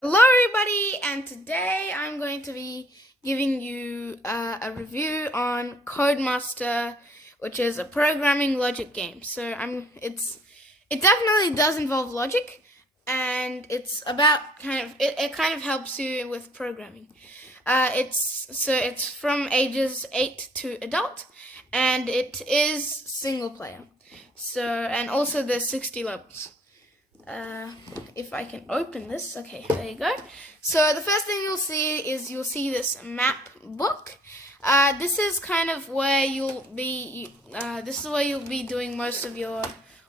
Hello everybody, and today I'm going to be giving you a review on Codemaster, which is a programming logic game. So it definitely does involve logic, and it's about it kind of helps you with programming. It's from ages 8 to adult, and it is single player. And also there's 60 levels. If I can open this, okay, there you go. So the first thing you'll see this map book. This is kind of where you'll be. This is where you'll be doing most of your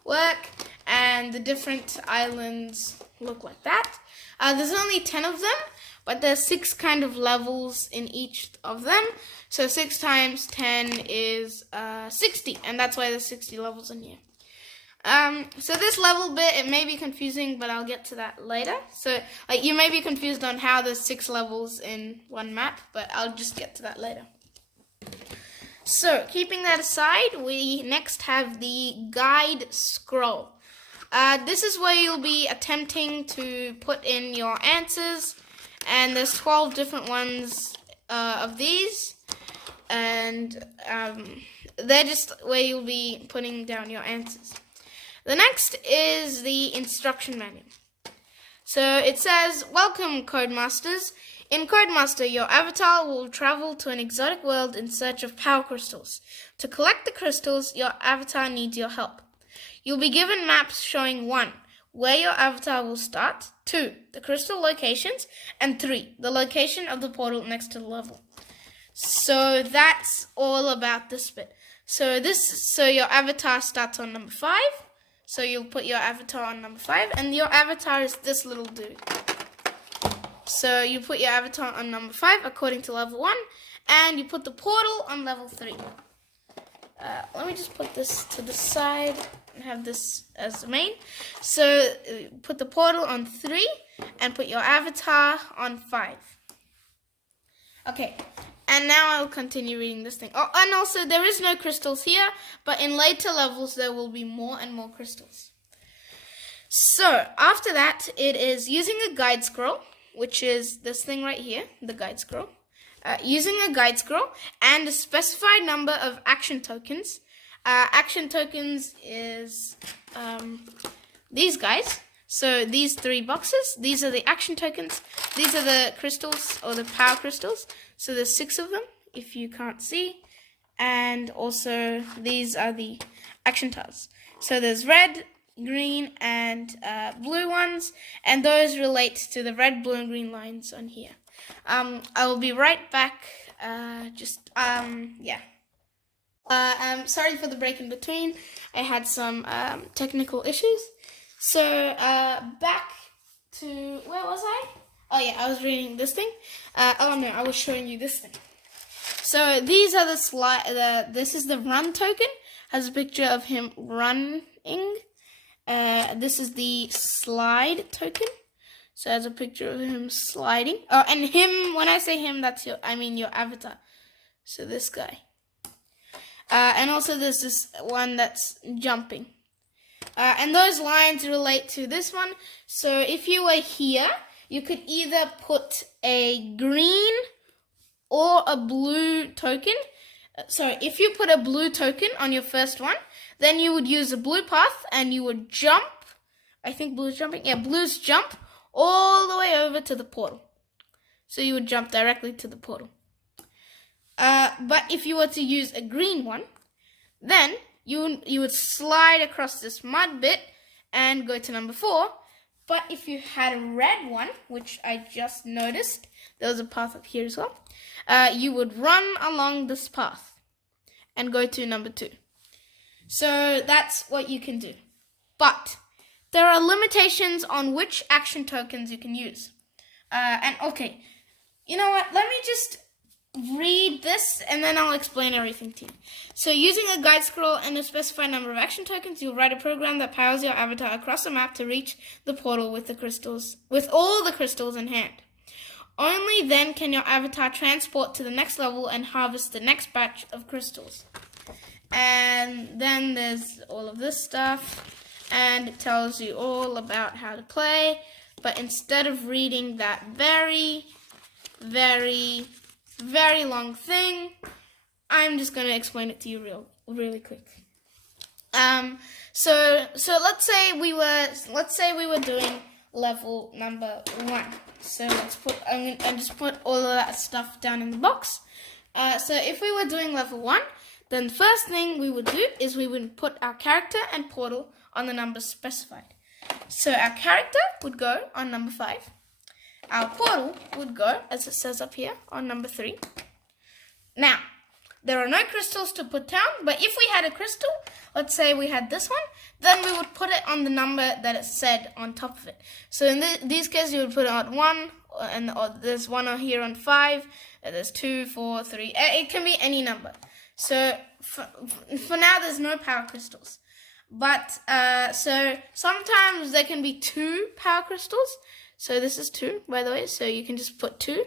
work, and the different islands look like that. There's only 10 of them, but there's 6 kind of levels in each of them. So 6 times 10 is 60, and that's why there's 60 levels in here. So this level bit, it may be confusing, but I'll get to that later. So, you may be confused on how there's 6 levels in one map, but I'll just get to that later. So, keeping that aside, we next have the guide scroll. This is where you'll be attempting to put in your answers, and there's 12 different ones of these, and they're just where you'll be putting down your answers. The next is the instruction manual. So it says, "Welcome, Codemasters. In Codemaster, your avatar will travel to an exotic world in search of power crystals. To collect the crystals, your avatar needs your help. You'll be given maps showing 1. Where your avatar will start, 2. The crystal locations, and 3. The location of the portal next to the level." So that's all about this bit. So your avatar starts on number 5. So you'll put your avatar on number 5, and your avatar is this little dude. So you put your avatar on number 5 according to level 1, and you put the portal on level 3. Let me just put this to the side and have this as the main. So put the portal on 3, and put your avatar on 5. Okay. And now I'll continue reading this thing. Oh, and also there is no crystals here, but in later levels there will be more and more crystals. So after that, it is using a guide scroll, which is this thing right here, the guide scroll. Using a guide scroll and a specified number of action tokens. Action tokens is these guys. So these 3 boxes, these are the action tokens. These are the crystals, or the power crystals. So there's 6 of them, if you can't see. And also these are the action tiles. So there's red, green, and blue ones. And those relate to the red, blue, and green lines on here. I will be right back. Sorry for the break in between. I had some technical issues. So, back to, where was I? Oh yeah, I was reading this thing. I was showing you this thing. So, these are this is the run token. Has a picture of him running. This is the slide token. So, it has a picture of him sliding. Oh, and him, when I say him, I mean your avatar. So, this guy. And also there's this one that's jumping. And those lines relate to this one. So if you were here, you could either put a green or a blue token. If you put a blue token on your first one, then you would use a blue path and you would jump. I think blue's jumping. Yeah, blue's jump all the way over to the portal. So you would jump directly to the portal. But if you were to use a green one, then you would slide across this mud bit and go to number 4. But if you had a red one, which I just noticed, there was a path up here as well, you would run along this path and go to number 2. So that's what you can do. But there are limitations on which action tokens you can use. Okay, you know what? Let me just read this and then I'll explain everything to you. So using a guide scroll and a specified number of action tokens, you'll write a program that powers your avatar across the map to reach the portal with all the crystals in hand. Only then can your avatar transport to the next level and harvest the next batch of crystals. And then there's all of this stuff, and it tells you all about how to play. but instead of reading that very, very, very long thing, I'm just going to explain it to you really quick. So let's say we were doing level number 1. So I'm just put all of that stuff down in the box. So if we were doing level 1, then the first thing we would do is we would put our character and portal on the numbers specified. So our character would go on number 5. Our portal would go, as it says up here, on number 3. Now, there are no crystals to put down, but if we had a crystal, let's say we had this one, then we would put it on the number that it said on top of it. So in these cases, you would put it on 1, and there's 1 here on 5, and there's 2, 4, 3. It can be any number. So for now, there's no power crystals. But so sometimes there can be 2 power crystals. So this is 2, by the way. So you can just put 2.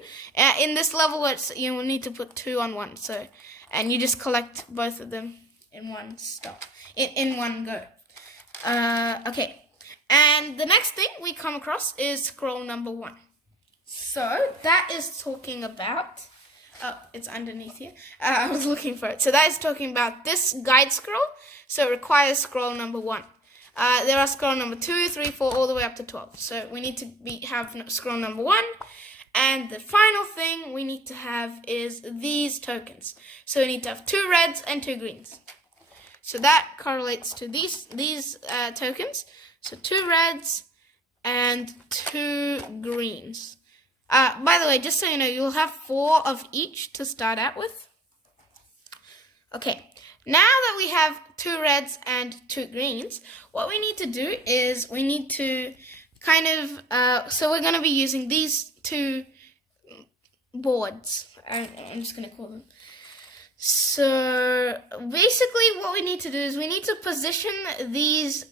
In this level, you will need to put 2 on 1. So, and you just collect both of them in one stop, in one go. Okay. And the next thing we come across is scroll number 1. So that is talking about. Oh, it's underneath here. I was looking for it. So that is talking about this guide scroll. So it requires scroll number 1. There are scroll number 2, 3, 4, all the way up to 12. So we need to have scroll number 1. And the final thing we need to have is these tokens. So we need to have 2 reds and 2 greens. So that correlates to these tokens. So 2 reds and 2 greens. By the way, just so you know, you'll have 4 of each to start out with. Okay, now that we have 2 reds and 2 greens, what we need to do is we need to kind of, so we're going to be using these 2 boards. I'm just going to call them. So basically what we need to do is we need to position these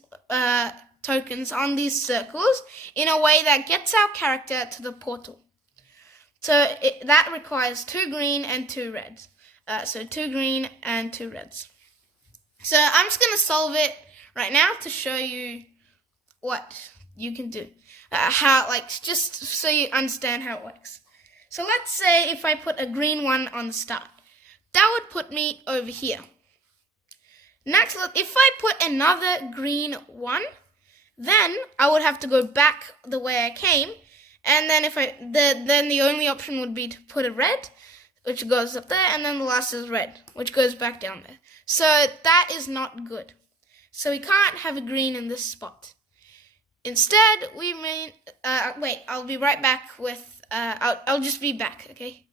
tokens on these circles in a way that gets our character to the portal. So that requires 2 green and 2 reds. So 2 green and 2 reds. So I'm just going to solve it right now to show you what you can do. Just so you understand how it works. So let's say if I put a green one on the start. That would put me over here. Next, if I put another green one, then I would have to go back the way I came. And then then the only option would be to put a red, which goes up there, and then the last is red, which goes back down there. So that is not good. So we can't have a green in this spot. Instead, we may, wait, I'll be right back with, I'll just be back, okay?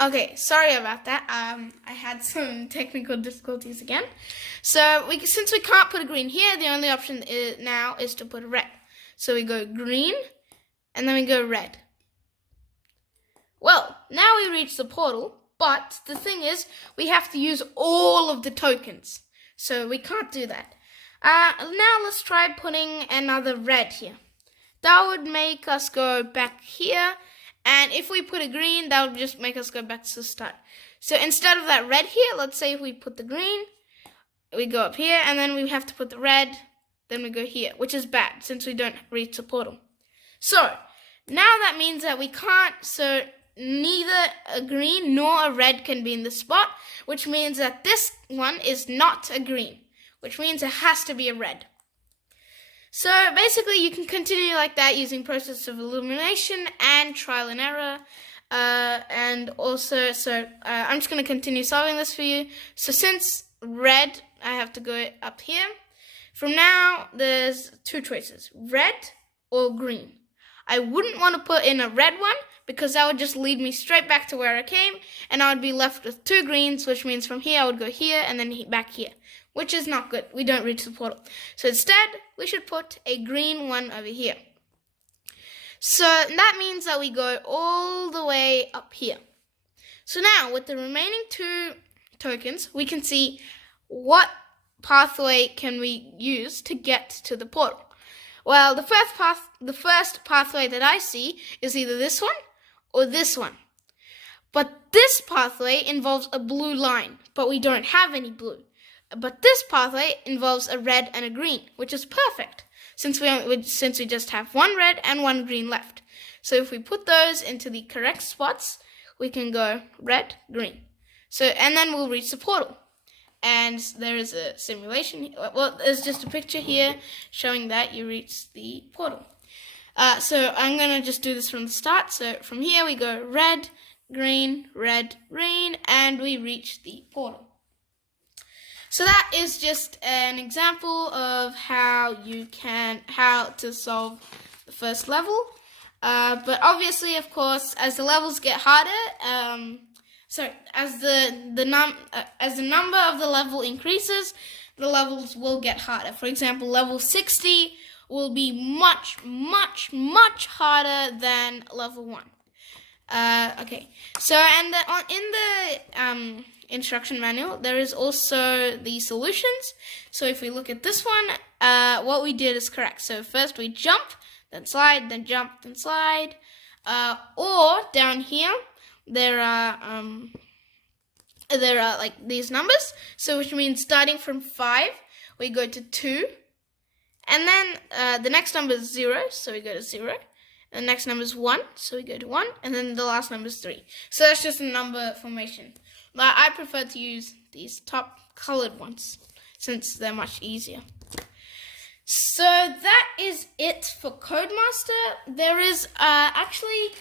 Okay, sorry about that. I had some technical difficulties again. So since we can't put a green here, the only option now is to put a red. So we go green, and then we go red. Well, now we reach the portal, but the thing is, we have to use all of the tokens. So we can't do that. Now let's try putting another red here. That would make us go back here. And if we put a green, that would just make us go back to the start. So instead of that red here, let's say if we put the green, we go up here, and then we have to put the red, then we go here, which is bad since we don't reach the portal. So now that means that we can't, so neither a green nor a red can be in this spot, which means that this one is not a green, which means it has to be a red. So basically you can continue like that using process of elimination and trial and error. And also, I'm just going to continue solving this for you. So since red, I have to go up here. From now, there's 2 choices, red or green. I wouldn't want to put in a red one because that would just lead me straight back to where I came, and I would be left with 2 greens, which means from here I would go here and then back here, which is not good. We don't reach the portal. So instead, we should put a green one over here. So that means that we go all the way up here. So now, with the remaining 2 tokens, we can see what pathway can we use to get to the portal. Well, the first pathway that I see is either this one or this one. But this pathway involves a blue line, but we don't have any blue. But this pathway involves a red and a green, which is perfect. since we just have one red and one green left. So if we put those into the correct spots, we can go red, green. So, and then we'll reach the portal. And there is a simulation. Well, there's just a picture here showing that you reach the portal. So I'm going to just do this from the start. So from here we go red, green, and we reach the portal. So that is just an example of how to solve the first level. But obviously, of course, as the levels get harder, as the number of the level increases, the levels will get harder. For example, level 60 will be much harder than level 1. Okay, so and in the instruction manual, there is also the solutions. So if we look at this one, what we did is correct. So first we jump, then slide, then jump, then slide. Or down here, there are like these numbers. So which means starting from 5, we go to 2. And then the next number is 0, so we go to 0. And the next number is 1, so we go to 1. And then the last number is 3. So that's just a number formation. But I prefer to use these top colored ones, since they're much easier. So that is it for Codemaster. There is actually,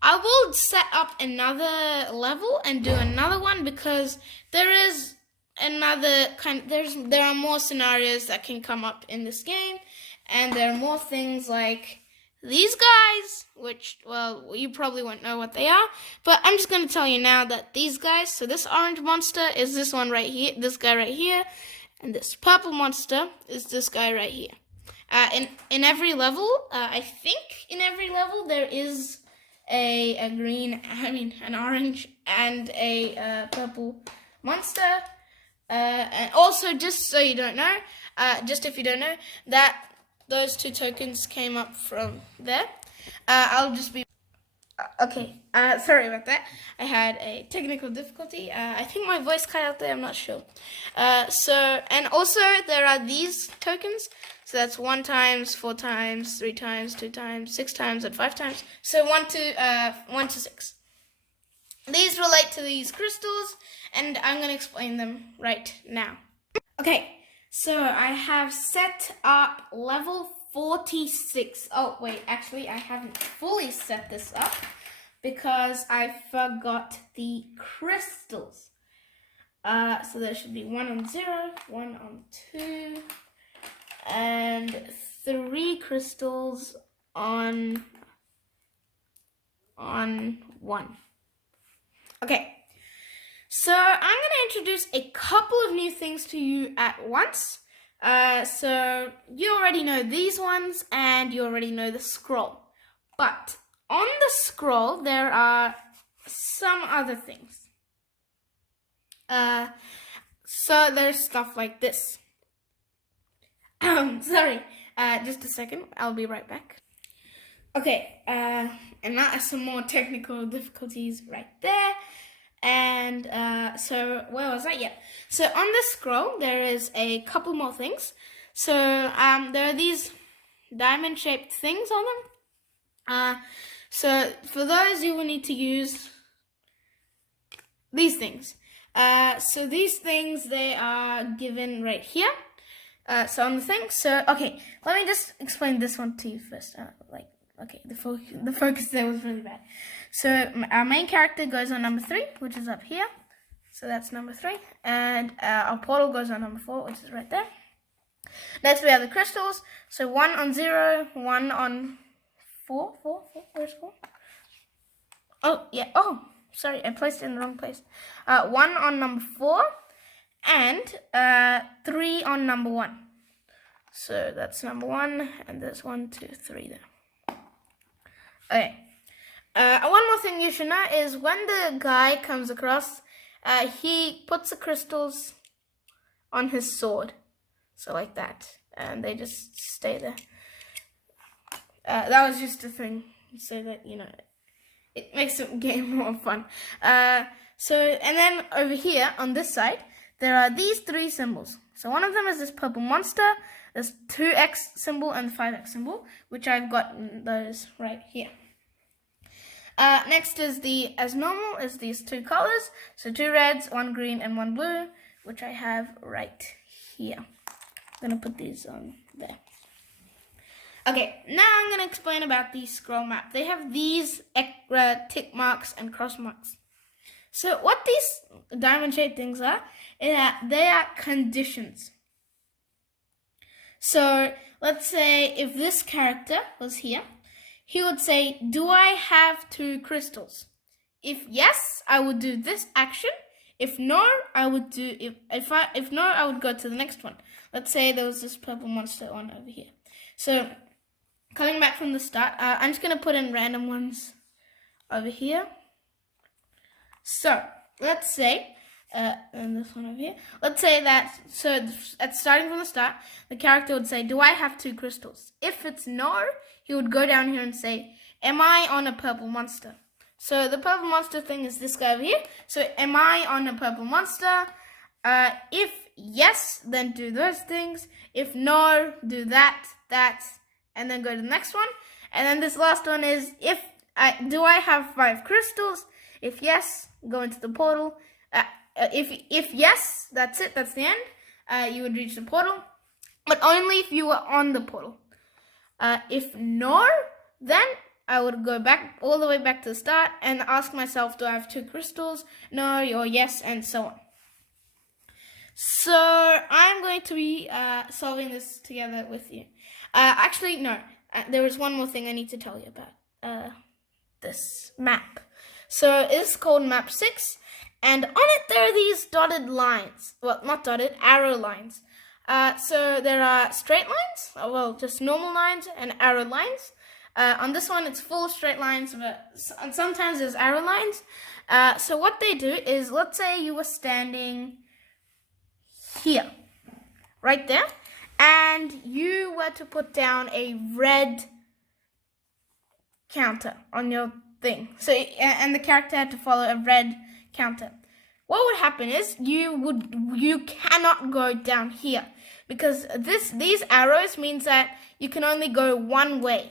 I will set up another level and do another one, because there is another there are more scenarios that can come up in this game, and there are more things like these guys, which, well, you probably won't know what they are, but I'm just going to tell you now that these guys, so this orange monster is this one right here, this guy right here, and this purple monster is this guy right here. In every level, I think in every level there is an orange and a purple monster. And also, just so you don't know, if you don't know, that those 2 tokens came up from there. I'll just be... Okay, sorry about that. I had a technical difficulty. I think my voice cut out there, I'm not sure. And also there are these tokens. So that's 1 times, 4 times, 3 times, 2 times, 6 times, and 5 times. So 1 to 6. These relate to these crystals, and I'm going to explain them right now. Okay, so I have set up level 46. Oh, wait, actually, I haven't fully set this up because I forgot the crystals. So there should be 1 on 0, 1 on 2, and 3 crystals on 1. Okay, so I'm going to introduce a couple of new things to you at once. So you already know these ones, and you already know the scroll. But on the scroll, there are some other things. So there's stuff like this. Sorry, just a second, I'll be right back. Okay, and that is some more technical difficulties right there. And so where was I? Yeah. So on the scroll, there is a couple more things. So there are these diamond-shaped things on them. So for those, you will need to use these things. So these things, they are given right here. So on the thing. So okay, let me just explain this one to you first. Okay, the focus there was really bad. So our main character goes on number 3, which is up here. So that's number 3. And our portal goes on number 4, which is right there. Next we have the crystals. So 1 on 0, 1 on 4. Where's 4? Oh, yeah. Oh, sorry, I placed it in the wrong place. 1 on number 4 and 3 on number 1. So that's number 1, and there's 1, 2, 3 there. Okay. One more thing you should know is when the guy comes across, he puts the crystals on his sword. So like that. And they just stay there. That was just a thing, so that, you know, it makes the game more fun. And then over here, on this side, there are these 3 symbols. So one of them is this purple monster. There's 2x symbol and 5x symbol, which I've got those right here. Next is as normal, is these 2 colors. So 2 reds, 1 green, and 1 blue, which I have right here. I'm going to put these on there. Okay, now I'm going to explain about the scroll map. They have these tick marks and cross marks. So what these diamond-shaped things are, is that they are conditions. So let's say if this character was here, he would say, do I have 2 crystals? If yes, I would do this action. If no, I would do, if no, I would go to the next one. Let's say there was this purple monster one over here. So coming back from the start, I'm just going to put in random ones over here. So let's say, and this one over here, let's say that, so at starting from the start, the character would say, do I have 2 crystals? If it's no, he would go down here and say, am I on a purple monster? So the purple monster thing is this guy over here. So am I on a purple monster? If yes, then do those things. If no, do that, and then go to the next one. And then this last one is, do I have 5 crystals? If yes, go into the portal. If yes, that's it, that's the end. You would reach the portal, but only if you were on the portal. If no, then I would go back all the way back to the start and ask myself, do I have 2 crystals? No, or yes, and so on. So I'm going to be solving this together with you. Actually, no. There is one more thing I need to tell you about this map. So it's called map 6, and on it there are these dotted lines. Well, not dotted, arrow lines. So there are straight lines, well, just normal lines and arrow lines. On this one, it's full straight lines, but sometimes there's arrow lines. So what they do is, let's say you were standing here, right there, and you were to put down a red counter on your thing. So, and the character had to follow a red counter. What would happen is you cannot go down here, because these arrows means that you can only go one way.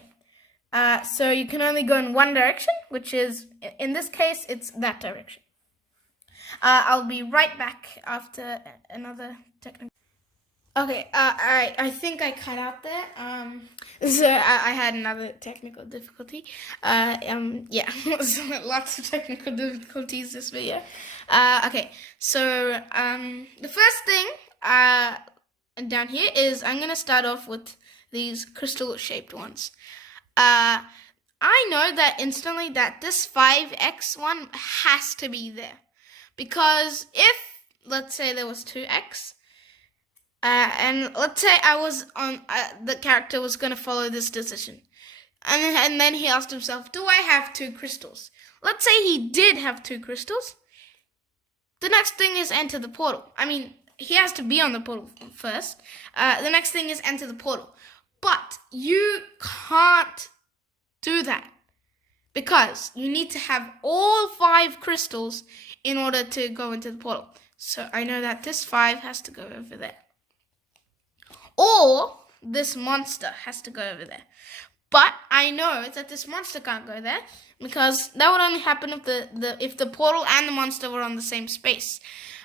So you can only go in one direction, which is, in this case, it's that direction. I'll be right back after another technical. Okay, I think I cut out there. So I had another technical difficulty. Yeah, so lots of technical difficulties this video. Okay, so the first thing down here is I'm gonna start off with these crystal-shaped ones. I know that instantly that this 5x one has to be there, because if, let's say there was 2x, and let's say I was on, the character was going to follow this decision, and then he asked himself, do I have 2 crystals? Let's say he did have 2 crystals. The next thing is enter the portal. I mean, he has to be on the portal first. The next thing is enter the portal. But you can't do that, because you need to have all 5 crystals in order to go into the portal. So I know that this 5 has to go over there, or this monster has to go over there. But I know that this monster can't go there, because that would only happen if the portal and the monster were on the same space.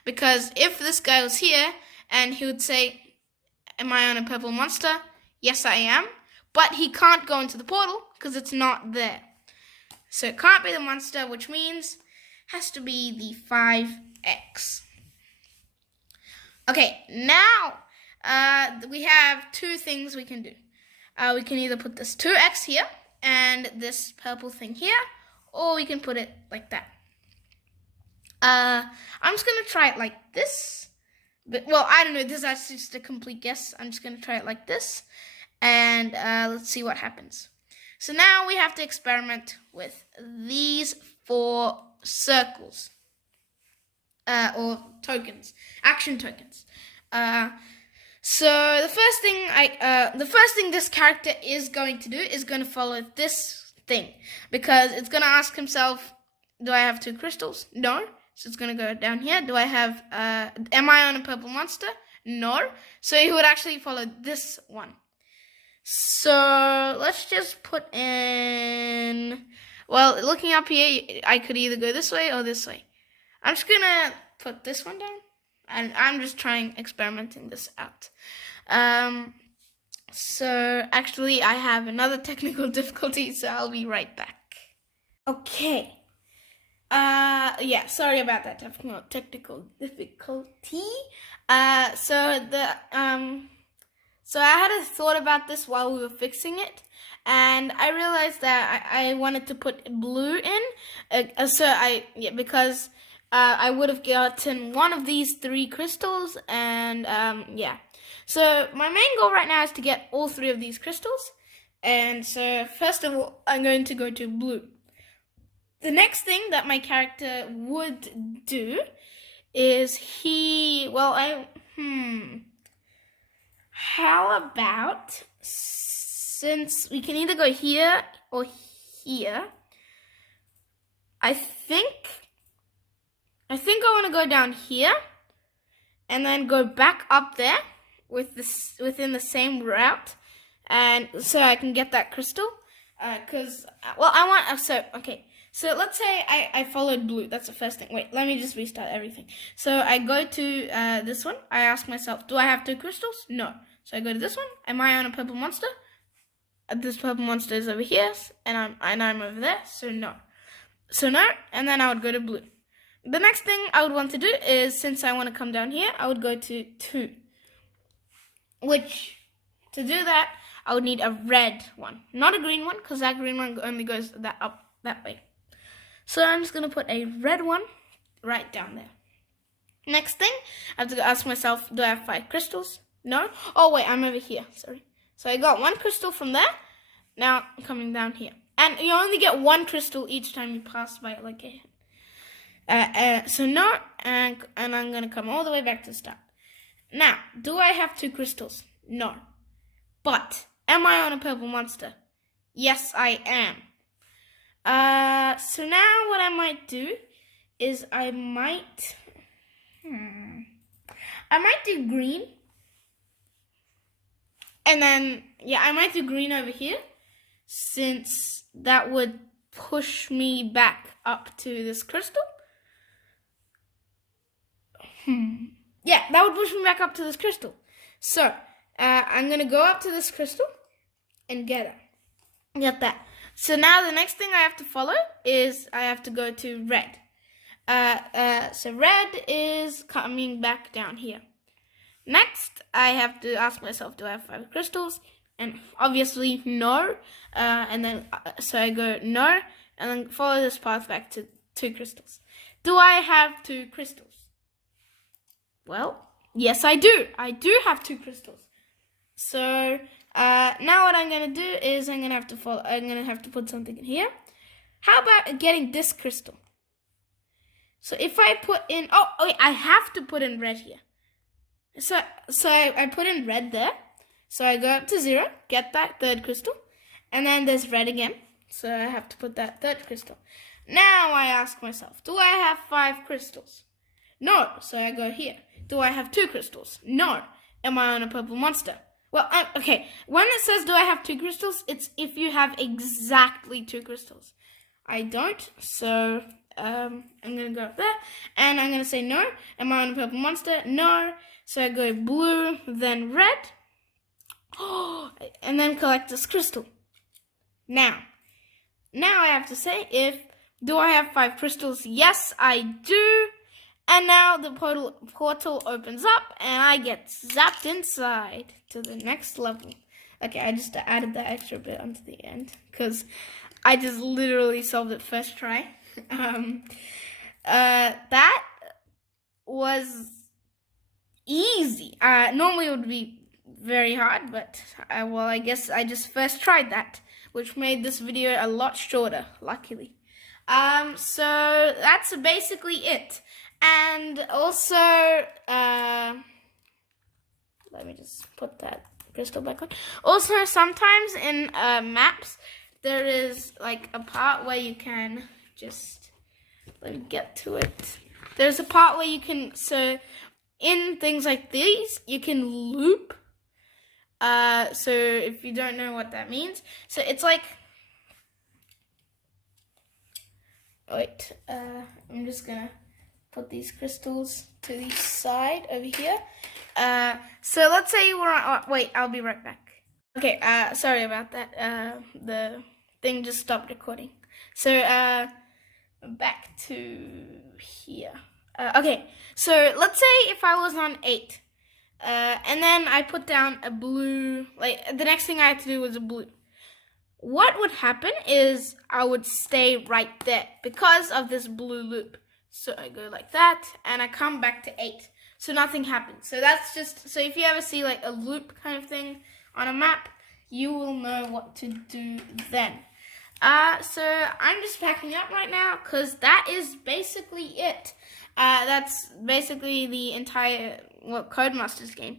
Because if this guy was here and he would say, am I on a purple monster? Yes, I am. But he can't go into the portal because it's not there. So it can't be the monster, which means it has to be the 5x. Okay, now we have 2 things we can do. We can either put this 2x here and this purple thing here, or we can put it like that. I'm just going to try it like this. But, well, I don't know. This is actually just a complete guess. I'm just going to try it like this. And let's see what happens. So now we have to experiment with these 4 circles. Or tokens. Action tokens. So the first thing this character is going to do is going to follow this thing. Because it's going to ask himself, do I have 2 crystals? No. So it's going to go down here. Do I have, am I on a purple monster? no. So he would actually follow this one. So let's just put in, well, looking up here, I could either go this way or this way. I'm just gonna put this one down, and I'm just experimenting this out. So actually I have another technical difficulty, so I'll be right back. Okay. Yeah, sorry about that technical difficulty. So I had a thought about this while we were fixing it, and I realized that I wanted to put blue in, because I would have gotten one of these 3 crystals, and yeah. So my main goal right now is to get all 3 of these crystals, and so first of all, I'm going to go to blue. The next thing that my character would do is how about, since we can either go here or here, I think I want to go down here and then go back up there within the same route, and so I can get that crystal. So let's say I followed blue. That's the first thing. Wait, let me just restart everything. So I go to this one. I ask myself, do I have 2 crystals? No. So I go to this one. Am I on a purple monster? This purple monster is over here, and I'm over there. So no. And then I would go to blue. The next thing I would want to do is, since I want to come down here, I would go to 2. Which, to do that, I would need a red one, not a green one, because that green one only goes up that way. So I'm just going to put a red one right down there. Next thing, I have to ask myself, do I have 5 crystals? No. Oh, wait, I'm over here. Sorry. So I got 1 crystal from there. Now I'm coming down here. And you only get 1 crystal each time you pass by it, like so no, and I'm going to come all the way back to the start. Now, do I have 2 crystals? No. But, am I on a purple monster? Yes, I am. So now what I might do is I might do green. And then, yeah, I might do green over here, since that would push me back up to this crystal. Yeah, that would push me back up to this crystal. So, I'm going to go up to this crystal and get that. So now the next thing I have to follow is I have to go to red. So red is coming back down here. Next, I have to ask myself, do I have 5 crystals? And obviously, no. And then, so I go no, and then follow this path back to 2 crystals. Do I have 2 crystals? Well, yes, I do. I do have 2 crystals. So now what I'm going to do is I'm going to have to put something in here. How about getting this crystal? So if I put in, I have to put in red here. So I put in red there. So I go up to 0, get that 3rd crystal, and then there's red again. So I have to put that 3rd crystal. Now I ask myself, do I have 5 crystals? No. So I go here. Do I have 2 crystals? No. Am I on a purple monster? Well, okay. When it says, do I have 2 crystals? It's if you have exactly 2 crystals. I don't. So I'm going to go up there. And I'm going to say no. Am I on a purple monster? No. So I go blue, then red. And then collect this crystal. Now I have to say, do I have 5 crystals? Yes, I do. And now the portal opens up, and I get zapped inside to the next level. Okay, I just added that extra bit onto the end, because I just literally solved it first try. That was easy. Normally it would be very hard, but I guess I just first tried that, which made this video a lot shorter, luckily. So that's basically it. And also, let me just put that crystal back on. Also, sometimes in maps, there is like a part where you can just, let me get to it. There's a part where you can, so in things like these, you can loop. So if you don't know what that means, so it's like, wait, I'm just gonna put these crystals to the side over here. So let's say we're on, wait, I'll be right back. Okay, sorry about that. The thing just stopped recording. So, back to here. Okay, so let's say if I was on 8, and then I put down a blue, like, the next thing I had to do was a blue. What would happen is I would stay right there because of this blue loop. So I go like that, and I come back to 8. So nothing happens. So that's just, so if you ever see like a loop kind of thing on a map, you will know what to do then. So I'm just packing up right now because that is basically it. That's basically the entire Codemaster's game.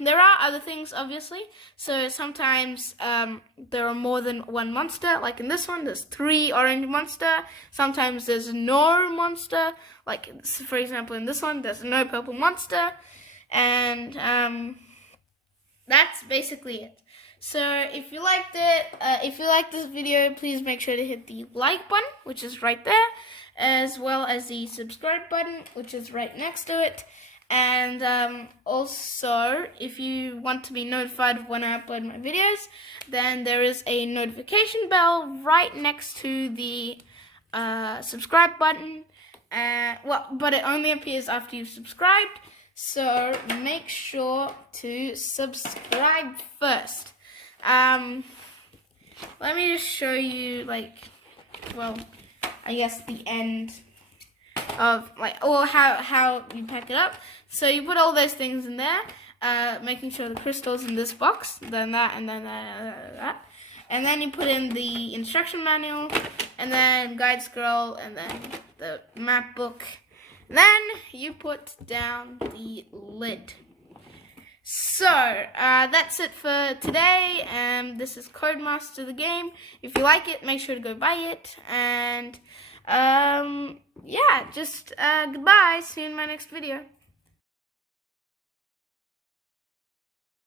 There are other things, obviously. So sometimes there are more than one monster. Like in this one, there's 3 orange monster. Sometimes there's no monster. Like for example, in this one, there's no purple monster, and that's basically it. So if you liked it, if you liked this video, please make sure to hit the like button, which is right there, as well as the subscribe button, which is right next to it. And also, if you want to be notified of when I upload my videos, then there is a notification bell right next to the subscribe button. But it only appears after you've subscribed, so make sure to subscribe first. Let me just show you, like, well, I guess the end of, like, or how you pack it up. So you put all those things in there, making sure the crystal's in this box, then that, and then that. And then you put in the instruction manual, and then guide scroll, and then the map book. Then you put down the lid. So, that's it for today. This is Codemaster the game. If you like it, make sure to go buy it. And, yeah, just, goodbye. See you in my next video.